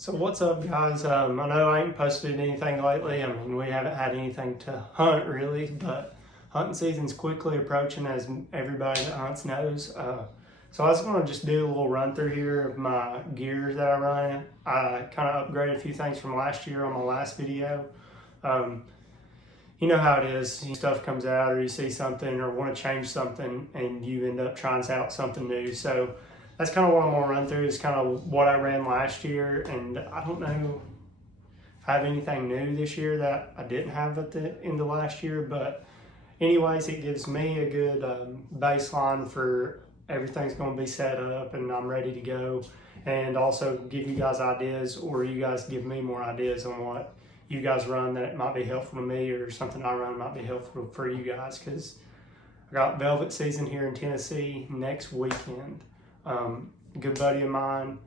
So what's up, guys? I know I ain't posted anything lately. I mean, we haven't had anything to hunt really, but hunting season's quickly approaching, as everybody that hunts knows. So I was going to just do a little run through here of my gear that I run. I kind of upgraded a few things from last year on my last video. You know how it is, stuff comes out or you see something or want to change something and you end up trying out something new. So that's kind of what I'm going to run through, is kind of what I ran last year. And I don't know if I have anything new this year that I didn't have at the end of last year. But anyways, it gives me a good baseline for everything's going to be set up and I'm ready to go. And also give you guys ideas, or you guys give me more ideas on what you guys run that might be helpful to me, or something I run might be helpful for you guys. Because I got velvet season here in Tennessee next weekend. A good buddy of mine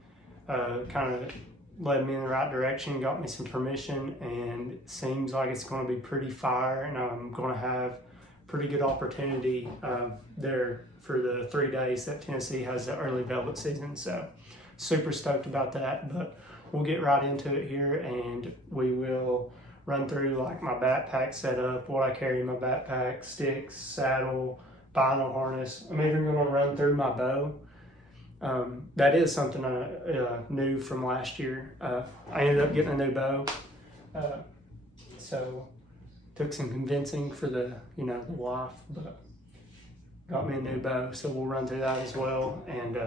kind of led me in the right direction, got me some permission, and it seems like it's going to be pretty fire, and I'm going to have pretty good opportunity there for the 3 days that Tennessee has the early velvet season. So super stoked about that. But we'll get right into it here, and we will run through like my backpack setup, what I carry in my backpack, sticks, saddle, vinyl harness. I'm even going to run through my bow. That is something I knew from last year. I ended up getting a new bow, so took some convincing for the wife, but got me a new bow. So we'll run through that as well, and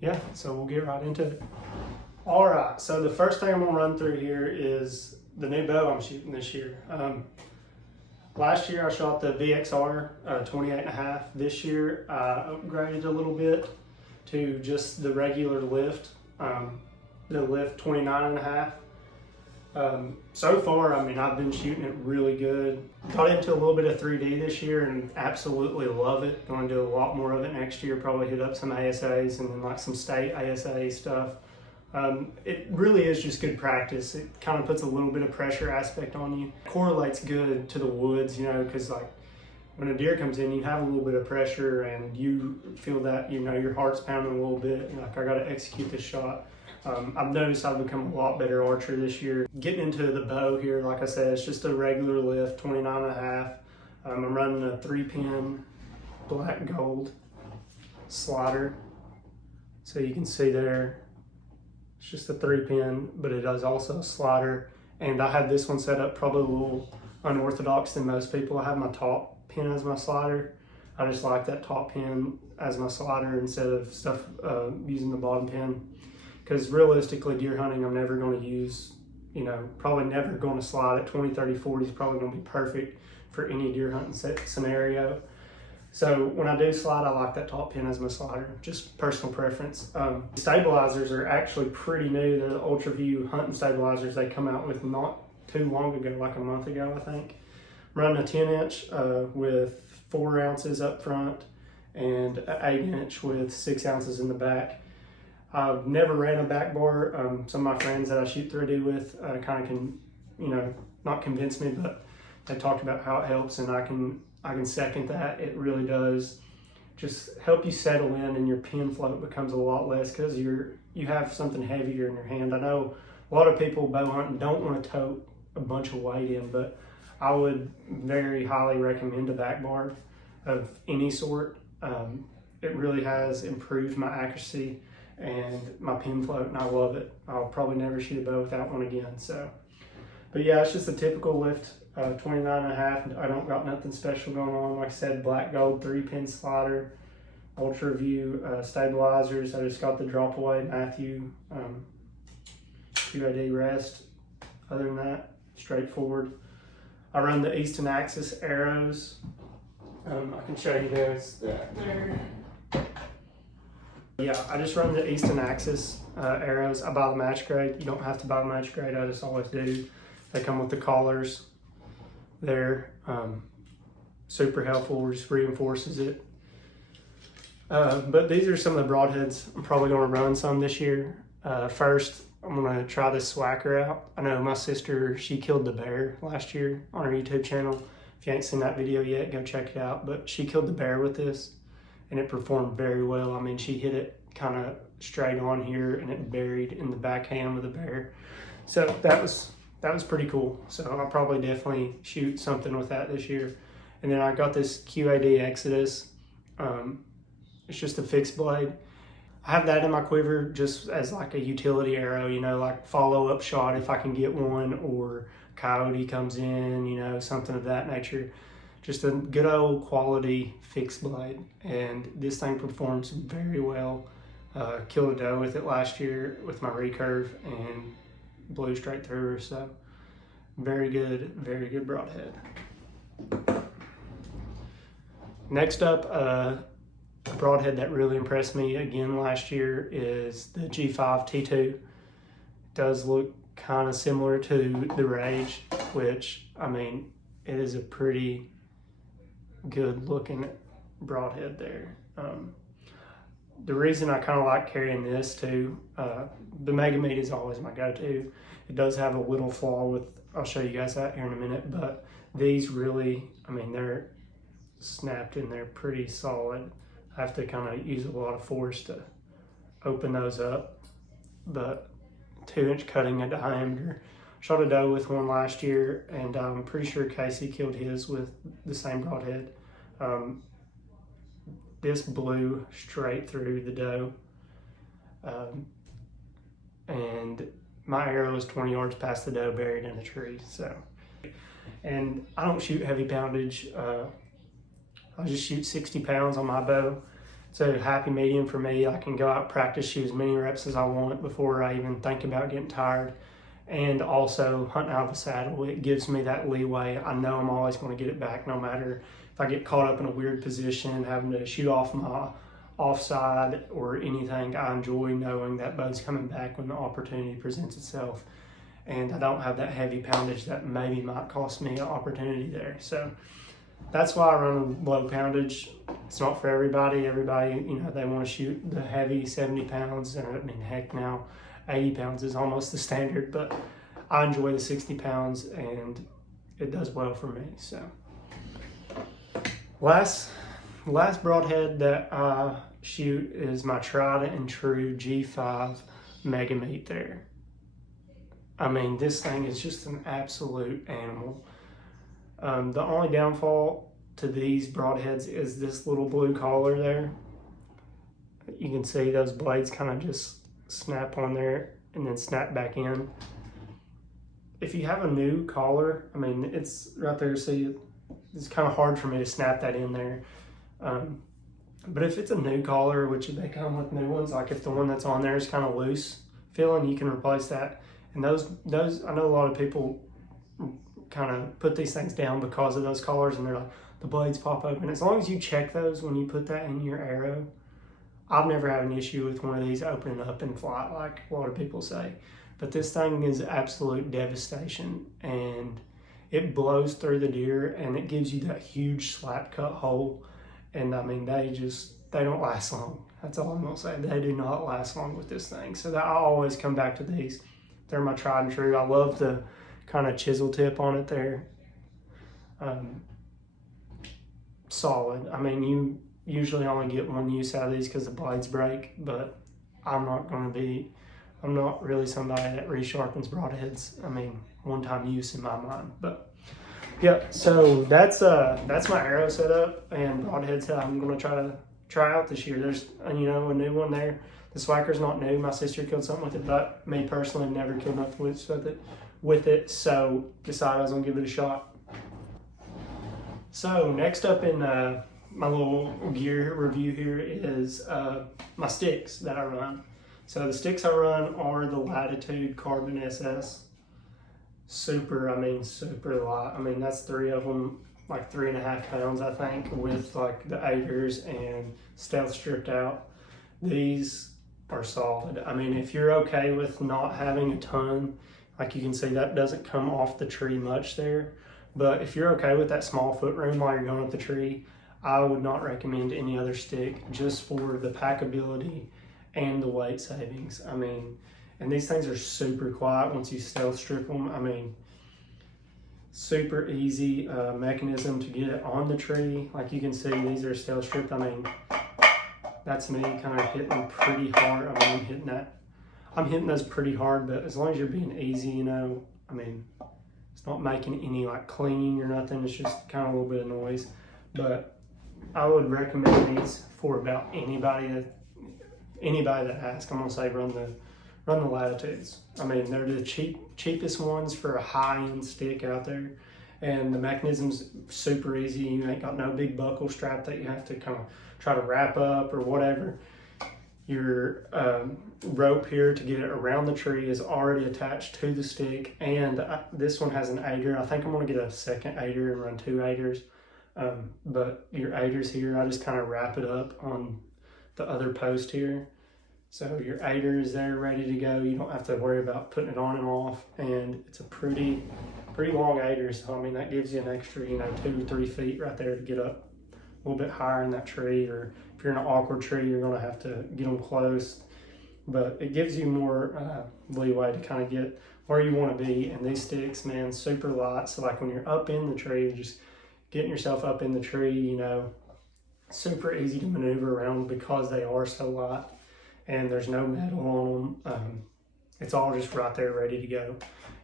yeah, so we'll get right into it. All right, so the first thing I'm gonna run through here is the new bow I'm shooting this year. Last year I shot the VXR 28.5. This year I upgraded a little bit to just the regular lift, the lift 29.5. So far, I mean, I've been shooting it really good. Got into a little bit of 3D this year and absolutely love it. Going to do a lot more of it next year, probably hit up some ASAs and then like some state ASA stuff. It really is just good practice. It kind of puts a little bit of pressure aspect on you. Correlates good to the woods, because like when a deer comes in, you have a little bit of pressure and you feel that, your heart's pounding a little bit. You're like, I got to execute this shot. I've noticed I've become a lot better archer this year. Getting into the bow here, like I said, it's just a regular lift, 29.5. I'm running a 3-pin black gold slider. So you can see there, it's just a 3-pin, but it is also a slider. And I have this one set up probably a little unorthodox than most people. I have my top pin as my slider. I just like that top pin as my slider instead of using the bottom pin. Because realistically, deer hunting, I'm never going to use, probably never going to slide at 20, 30, 40 is probably going to be perfect for any deer hunting scenario. So when I do slide, I like that top pin as my slider, just personal preference. Stabilizers are actually pretty new. The UltraView hunting stabilizers they come out with not too long ago, like a month ago, I think. I'm running a 10-inch with 4 ounces up front and an 8-inch with 6 ounces in the back. I've never ran a back bar. Some of my friends that I shoot 3D with kind of can, not convince me, but they talked about how it helps, and I can second that. It really does just help you settle in, and your pin float becomes a lot less because you have something heavier in your hand. I know a lot of people bow hunting don't want to tote a bunch of weight in, but I would very highly recommend a back bar of any sort. It really has improved my accuracy and my pin float, and I love it. I'll probably never shoot a bow without one again. So, but yeah, it's just a typical lift, 29.5. I don't got nothing special going on. Like I said, black gold 3-pin slider, UltraView stabilizers. I just got the drop away Matthew QAD rest. Other than that, straightforward. I run the Easton Axis arrows. I can show you those there. Yeah, I just run the Easton Axis arrows. I buy the match grade. You don't have to buy the match grade. I just always do. They come with the collars there. Super helpful. Just reinforces it. But these are some of the broadheads I'm probably going to run some this year. First, I'm going to try this Swacker out. I know my sister, she killed the bear last year on her YouTube channel. If you ain't seen that video yet, go check it out. But she killed the bear with this, and it performed very well. I mean, she hit it kind of straight on here, and it buried in the back ham of the bear. So that was pretty cool. So I'll probably definitely shoot something with that this year. And then I got this QAD Exodus. It's just a fixed blade. I have that in my quiver just as like a utility arrow, you know, like follow-up shot if I can get one, or coyote comes in, you know, something of that nature. Just a good old quality fixed blade. And this thing performs very well. Killed a doe with it last year with my recurve and blew straight through her. So very good broadhead. Next up, a broadhead that really impressed me again last year is the G5 T2. It does look kind of similar to the Rage, which, I mean, it is a pretty good looking broadhead there. The reason I kind of like carrying this too, the Mega Meat is always my go-to. It does have a little flaw with, I'll show you guys that here in a minute, but these really, I mean, they're snapped in there pretty solid. I have to kind of use a lot of force to open those up, but 2-inch cutting in diameter. Shot a doe with one last year, and I'm pretty sure Casey killed his with the same broadhead. This blew straight through the doe, and my arrow was 20 yards past the doe, buried in a tree. So, and I don't shoot heavy poundage. I just shoot 60 pounds on my bow. It's a happy medium for me. I can go out, practice, shoot as many reps as I want before I even think about getting tired. And also hunting out of the saddle, it gives me that leeway. I know I'm always going to get it back, no matter if I get caught up in a weird position, having to shoot off my offside or anything. I enjoy knowing that bow's coming back when the opportunity presents itself. And I don't have that heavy poundage that maybe might cost me an opportunity there. So that's why I run low poundage. It's not for everybody. Everybody, you know, they want to shoot the heavy 70 pounds. I mean, heck, now 80 pounds is almost the standard, but I enjoy the 60 pounds and it does well for me. So last broadhead that I shoot is my tried and true G5 Mega Meat there. I mean, this thing is just an absolute animal. The only downfall to these broadheads is this little blue collar there. You can see those blades kind of just snap on there and then snap back in. If you have a new collar, I mean, it's right there, so it's kind of hard for me to snap that in there. But if it's a new collar, which they come with new ones, like if the one that's on there is kind of loose feeling, you can replace that. And those I know a lot of people kind of put these things down because of those collars, and they're like, the blades pop open. As long as you check those when you put that in your arrow, I've never had an issue with one of these opening up in flight like a lot of people say. But this thing is absolute devastation, and it blows through the deer, and it gives you that huge slap cut hole. And I mean, they don't last long. That's all I'm gonna say. They do not last long with this thing. So that I always come back to these. They're my tried and true. I love the kind of chisel tip on it there. Solid. I mean, you usually only get one use out of these because the blades break, but I'm not really somebody that resharpens broadheads. I mean, one-time use in my mind. But yeah, so that's my arrow setup and broadheads that I'm gonna try out this year. There's a new one there. The Swacker's not new. My sister killed something with it, but me personally have never killed nothing with it. So decided I was gonna give it a shot. So next up in my little gear review here is my sticks that I run. So the sticks I run are the Latitude Carbon SS. Super light. I mean, that's 3 of them, like 3.5 pounds, I think, with like the aiders and stealth stripped out. These are solid. I mean, if you're okay with not having a ton, like you can see that doesn't come off the tree much there, but if you're okay with that small foot room while you're going up the tree, I would not recommend any other stick just for the packability and the weight savings. I mean, and these things are super quiet once you stealth strip them. I mean, super easy mechanism to get it on the tree. Like you can see, these are stealth stripped. I mean, that's me kind of hitting pretty hard. I mean, I'm hitting those pretty hard, but as long as you're being easy, you know, I mean, it's not making any like cleaning or nothing. It's just kind of a little bit of noise. But I would recommend these for about anybody that asks. I'm gonna say run the Latitudes. I mean, they're the cheapest ones for a high-end stick out there, and the mechanism's super easy. You ain't got no big buckle strap that you have to kind of try to wrap up or whatever. Your rope here to get it around the tree is already attached to the stick, and this one has an aider. I think I'm gonna get a second aider and run 2 aiders. But your aiders here, I just kind of wrap it up on the other post here. So your aider is there ready to go. You don't have to worry about putting it on and off. And it's a pretty long aider. So I mean, that gives you an extra, you know, 2 or 3 feet right there to get up a little bit higher in that tree. Or if you're in an awkward tree, you're gonna have to get them close. But it gives you more leeway to kind of get where you want to be. And these sticks, man, super light. So like when you're up in the tree, just getting yourself up in the tree, you know, super easy to maneuver around because they are so light and there's no metal on them. It's all just right there ready to go.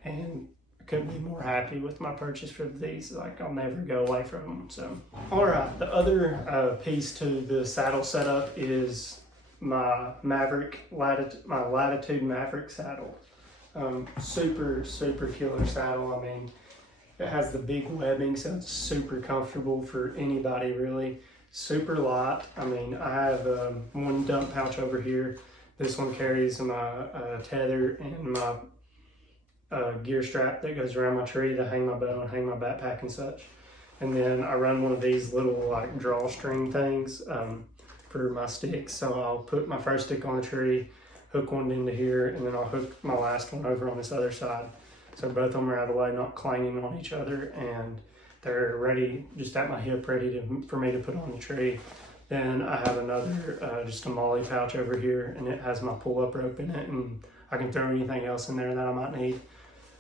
And I couldn't be more happy with my purchase for these. Like, I'll never go away from them. So, all right, the other piece to the saddle setup is my Latitude Maverick saddle. Super killer saddle. I mean, it has the big webbing, so it's super comfortable for anybody, really. Super light. I mean, I have one dump pouch over here. This one carries my tether and my gear strap that goes around my tree to hang my bow and hang my backpack and such. And then I run one of these little like drawstring things for my sticks. So I'll put my first stick on the tree, hook one into here, and then I'll hook my last one over on this other side. So both of them are out of the way, not clanging on each other, and they're ready, just at my hip, ready for me to put on the tree. Then I have another, just a MOLLE pouch over here, and it has my pull-up rope in it, and I can throw anything else in there that I might need.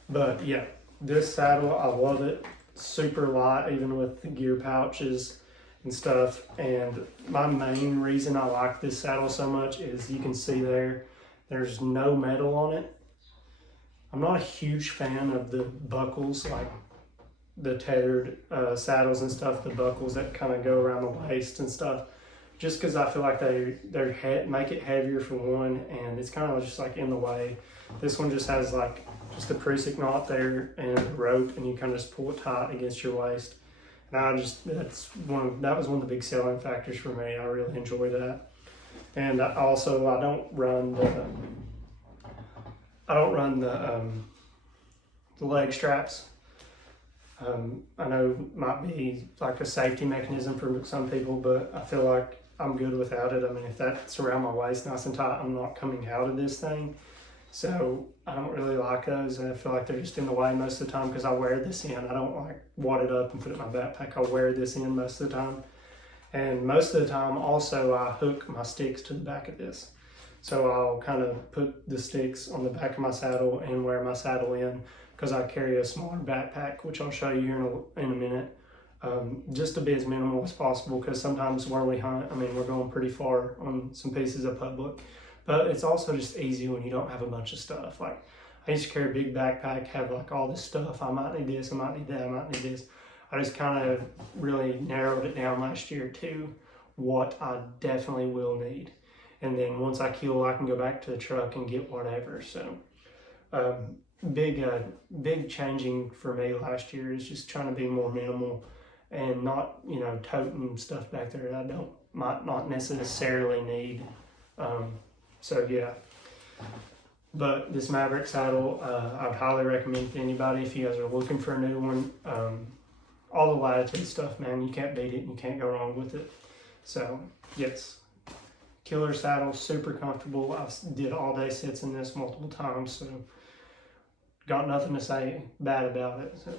But yeah, this saddle, I love it. Super light, even with the gear pouches and stuff. And my main reason I like this saddle so much is you can see there's no metal on it. I'm not a huge fan of the buckles, like the tethered saddles and stuff, the buckles that kind of go around the waist and stuff, just because I feel like they make it heavier for one, and it's kind of just like in the way. This one just has like just a Prusik knot there and a rope, and you kind of just pull it tight against your waist. And that was one of the big selling factors for me. I really enjoy that. And I don't run the leg straps. I know it might be like a safety mechanism for some people, but I feel like I'm good without it. I mean, if that's around my waist nice and tight, I'm not coming out of this thing. So I don't really like those. I feel like they're just in the way most of the time because I wear this in. I don't like wad it up and put it in my backpack. I wear this in most of the time. And most of the time also I hook my sticks to the back of this. So I'll kind of put the sticks on the back of my saddle and wear my saddle in because I carry a smaller backpack, which I'll show you here in a minute, just to be as minimal as possible because sometimes where we hunt, I mean, we're going pretty far on some pieces of public, but it's also just easy when you don't have a bunch of stuff. Like I used to carry a big backpack, have like all this stuff. I might need this, I might need that, I might need this. I just kind of really narrowed it down last year to what I definitely will need. And then once I kill, I can go back to the truck and get whatever. So big changing for me last year is just trying to be more minimal and not, toting stuff back there that I might not necessarily need. So yeah. But this Maverick saddle, I would highly recommend to anybody if you guys are looking for a new one. All the Latitude stuff, man, you can't beat it and you can't go wrong with it. So yes. Killer saddle, super comfortable. I did all day sits in this multiple times, so got nothing to say bad about it. So,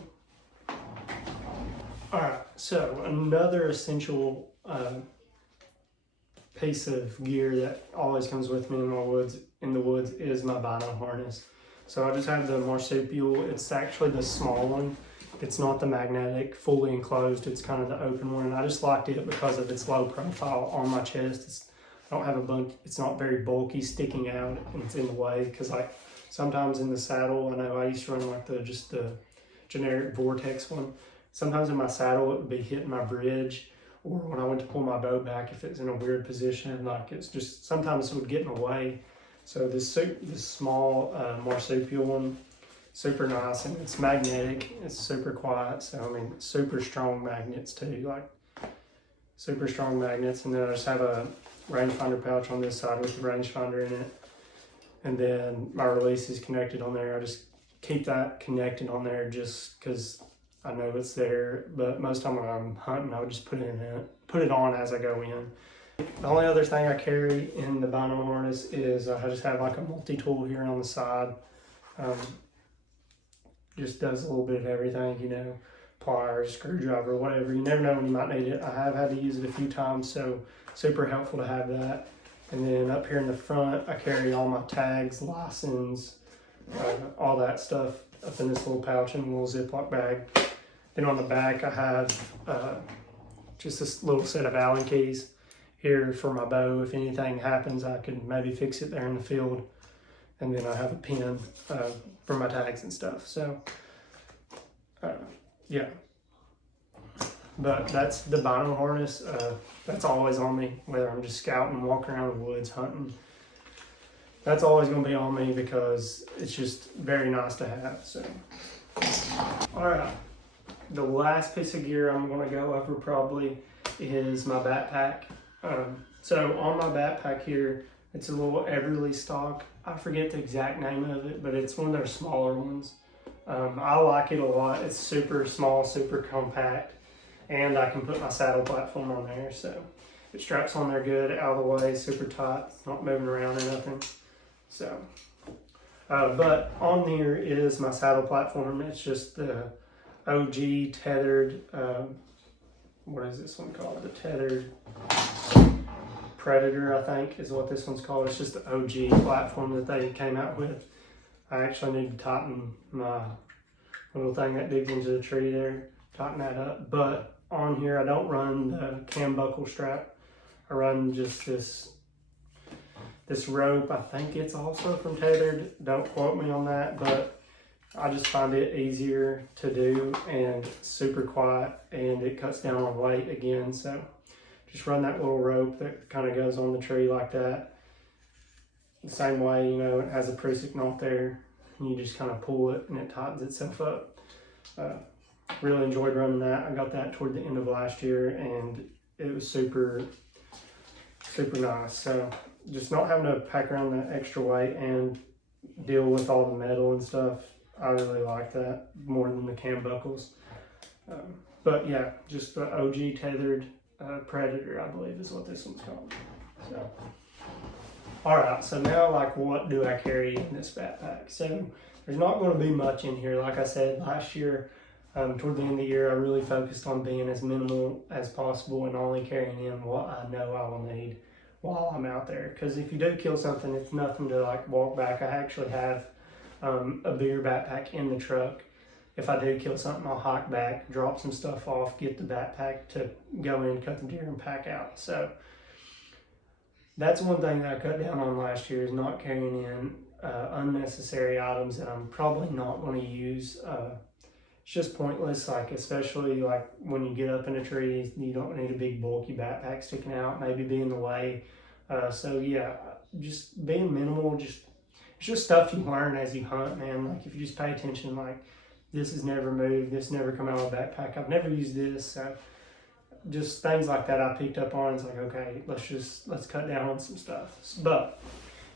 all right. So another essential piece of gear that always comes with me in the woods is my bino harness. So I just have the marsupial. It's actually the small one. It's not the magnetic, fully enclosed. It's kind of the open one, and I just liked it because of its low profile on my chest. It's I don't have a bunch, it's not very bulky sticking out and it's in the way, because like sometimes in the saddle, I know I used to run like just the generic Vortex one. Sometimes in my saddle it would be hitting my bridge, or when I went to pull my bow back, if it's in a weird position, like it's just, sometimes it would get in the way. So this small marsupial one, super nice, and it's magnetic, it's super quiet, so I mean super strong magnets too, like super strong magnets. And then I just have a rangefinder pouch on this side with the rangefinder in it, and then my release is connected on there. I just keep that connected on there just because I know it's there, but most time when I'm hunting, I would just put it on as I go in. The only other thing I carry in the bino harness is I just have like a multi-tool here on the side. Just does a little bit of everything, you know, pliers, screwdriver, whatever. You never know when you might need it. I have had to use it a few times, so super helpful to have that. And then up here in the front, I carry all my tags, license, all that stuff up in this little pouch and a little Ziploc bag. Then on the back, I have just this little set of Allen keys here for my bow. If anything happens, I can maybe fix it there in the field. And then I have a pin for my tags and stuff. So, yeah. But that's the bino harness. That's always on me, whether I'm just scouting, walking around the woods, hunting. That's always going to be on me because it's just very nice to have. So, all right. The last piece of gear I'm going to go over probably is my backpack. So on my backpack here, it's a little Everly stock. I forget the exact name of it, but it's one of their smaller ones. I like it a lot. It's super small, super compact, and I can put my saddle platform on there. So it straps on there good, out of the way, super tight. It's not moving around or nothing. So, but on there is my saddle platform. It's just the OG tethered, what is this one called? The tethered Predator, I think, is what this one's called. It's just the OG platform that they came out with. I actually need to tighten my little thing that digs into the tree there, tighten that up. But on here, I don't run the cam buckle strap. I run just this rope. I think it's also from Tethered. Don't quote me on that, but I just find it easier to do and super quiet, and it cuts down on weight again. So just run that little rope that kind of goes on the tree like that. The same way, you know, it has a Prusik knot there, and you just kind of pull it and it tightens itself up. Really enjoyed running that. I got that toward the end of last year, and it was super nice. So just not having to pack around that extra weight and deal with all the metal and stuff, I really like that more than the cam buckles. But yeah, just the OG tethered Predator, I believe is what this one's called. So, all right, so now like what do I carry in this backpack? So there's not going to be much in here. Like I said, last year, toward the end of the year, I really focused on being as minimal as possible and only carrying in what I know I will need while I'm out there. Because if you do kill something, it's nothing to like walk back. I actually have a bigger backpack in the truck. If I do kill something, I'll hike back, drop some stuff off, get the backpack to go in, cut the deer, and pack out. So that's one thing that I cut down on last year, is not carrying in unnecessary items that I'm probably not going to use. It's just pointless, like especially like when you get up in a tree, you don't need a big bulky backpack sticking out, maybe be in the way. So yeah, just being minimal, it's just stuff you learn as you hunt, man. Like if you just pay attention, like this has never moved, this never come out of my backpack, I've never used this. So just things like that I picked up on. It's like, okay, let's cut down on some stuff. But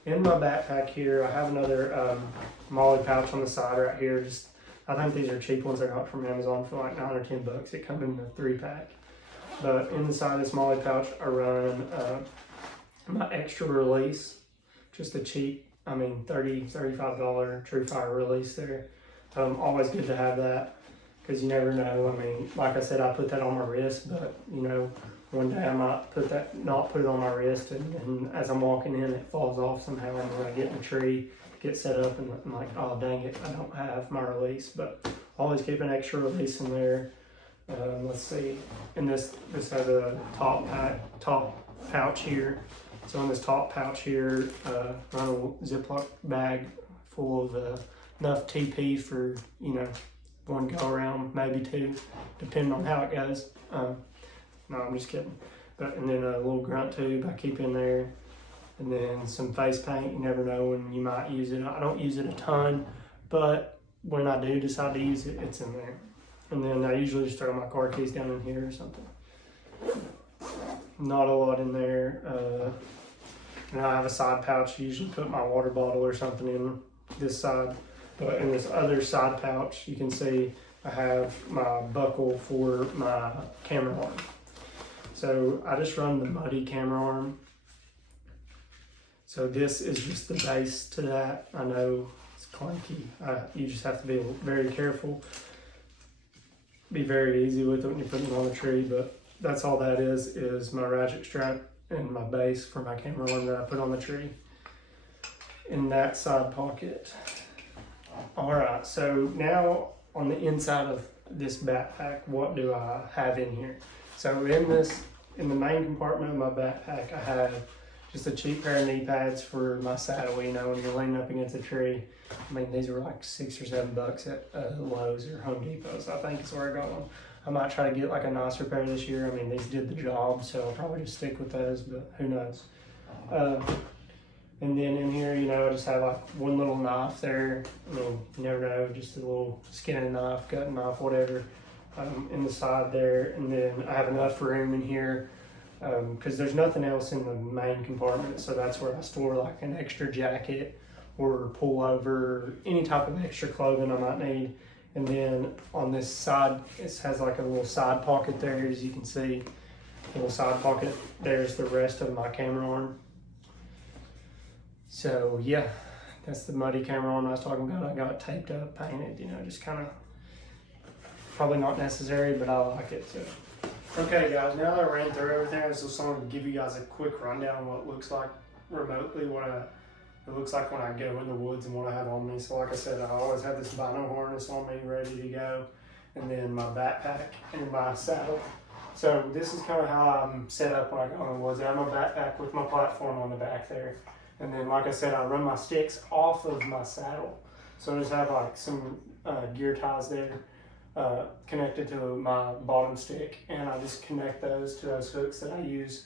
in my backpack here, I have another MOLLE pouch on the side right here. Just, I think these are cheap ones I got from Amazon for like $9 or $10. It comes in the 3-pack. But inside this MOLLE pouch, I run my extra release, just a cheap, I mean, $30, $35 TrueFire release there. Always good to have that, because you never know. I mean, like I said, I put that on my wrist, but you know, one day I might not put it on my wrist, and as I'm walking in, it falls off somehow, and when I get in the tree, get set up, and I'm like, oh dang it, I don't have my release. But always keep an extra release in there. Let's see, and this has a top pouch here. So on this top pouch here, run a Ziploc bag full of enough TP for, you know, one go around, maybe two, depending on how it goes. No, I'm just kidding. And then a little grunt tube I keep in there, and then some face paint. You never know when you might use it. I don't use it a ton, but when I do decide to use it, it's in there. And then I usually just throw my car keys down in here or something. Not a lot in there. And I have a side pouch. I usually put my water bottle or something in this side. But in this other side pouch, you can see I have my buckle for my camera arm. So I just run the Muddy camera arm. So this is just the base to that. I know it's clunky. You just have to be very careful. Be very easy with it when you're putting it on the tree, but that's all that is my ratchet strap and my base for my camera arm that I put on the tree in that side pocket. All right, so now on the inside of this backpack, what do I have in here? So in the main compartment of my backpack, I have just a cheap pair of knee pads for my saddle. You know, when you're leaning up against a tree. I mean, these were like $6 or $7 at Lowe's or Home Depot, so I think it's where I got them. I might try to get like a nicer pair this year. I mean, these did the job, so I'll probably just stick with those, but who knows. And then in here, you know, I just have like one little knife there. I mean, you never know, just a little skinning knife, cutting knife, whatever, in the side there. And then I have enough room in here because there's nothing else in the main compartment, so that's where I store like an extra jacket or pullover, any type of extra clothing I might need. And then on this side, it has like a little side pocket there, as you can see. A little side pocket. There's the rest of my camera arm. So yeah, that's the Muddy camera arm I was talking about. I got it taped up, painted, you know, just kind of probably not necessary, but I like it too. Okay guys, now that I ran through everything, I just wanted to give you guys a quick rundown on what it looks like remotely, it looks like when I go in the woods and what I have on me. So like I said, I always have this bino harness on me ready to go, and then my backpack and my saddle. So this is kind of how I'm set up when I go in the woods. I have my backpack with my platform on the back there. And then like I said, I run my sticks off of my saddle. So I just have like some gear ties there connected to my bottom stick, and I just connect those to those hooks that I use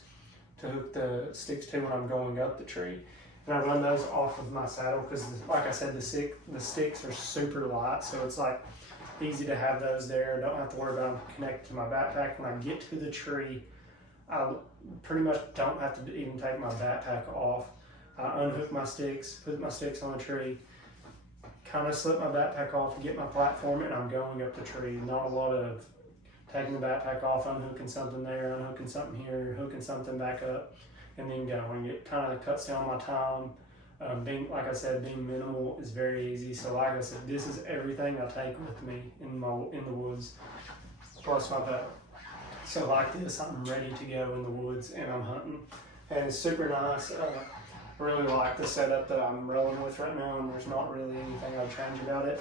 to hook the sticks to when I'm going up the tree. And I run those off of my saddle because, like I said, the sticks are super light, so it's like easy to have those there. I don't have to worry about them connected to my backpack. When I get to the tree, I pretty much don't have to even take my backpack off. I unhook my sticks, put my sticks on the tree, kind of slip my backpack off to get my platform, and I'm going up the tree. Not a lot of taking the backpack off, unhooking something there, unhooking something here, hooking something back up, and then going. It kind of cuts down my time. Like I said, being minimal is very easy. So like I said, this is everything I take with me in the woods, plus my bow. So like this, I'm ready to go in the woods and I'm hunting, and it's super nice. I really like the setup that I'm rolling with right now, and there's not really anything I'd change about it.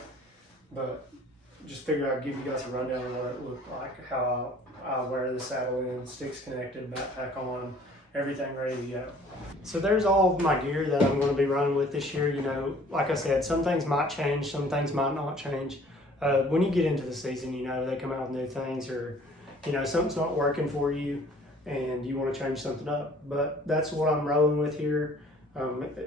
But just figured I'd give you guys a rundown of what it looked like, how I wear the saddle in, sticks connected, backpack on, everything ready to go. So there's all of my gear that I'm going to be running with this year. You know, like I said, some things might change, some things might not change. When you get into the season, you know, they come out with new things, or, you know, something's not working for you and you want to change something up. But that's what I'm rolling with here.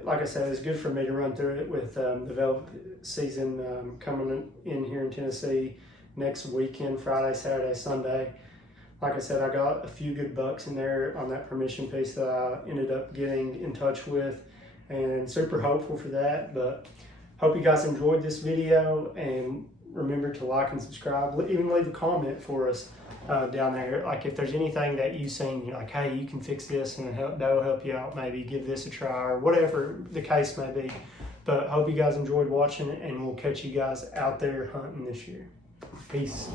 Like I said, it's good for me to run through it with the velvet season coming in here in Tennessee next weekend, Friday, Saturday, Sunday. Like I said, I got a few good bucks in there on that permission piece that I ended up getting in touch with, and super hopeful for that. But hope you guys enjoyed this video, and remember to like and subscribe. Even leave a comment for us down there. Like if there's anything that you've seen, you're like, hey, you can fix this and that'll help you out, maybe give this a try, or whatever the case may be. But hope you guys enjoyed watching, and we'll catch you guys out there hunting this year. Peace.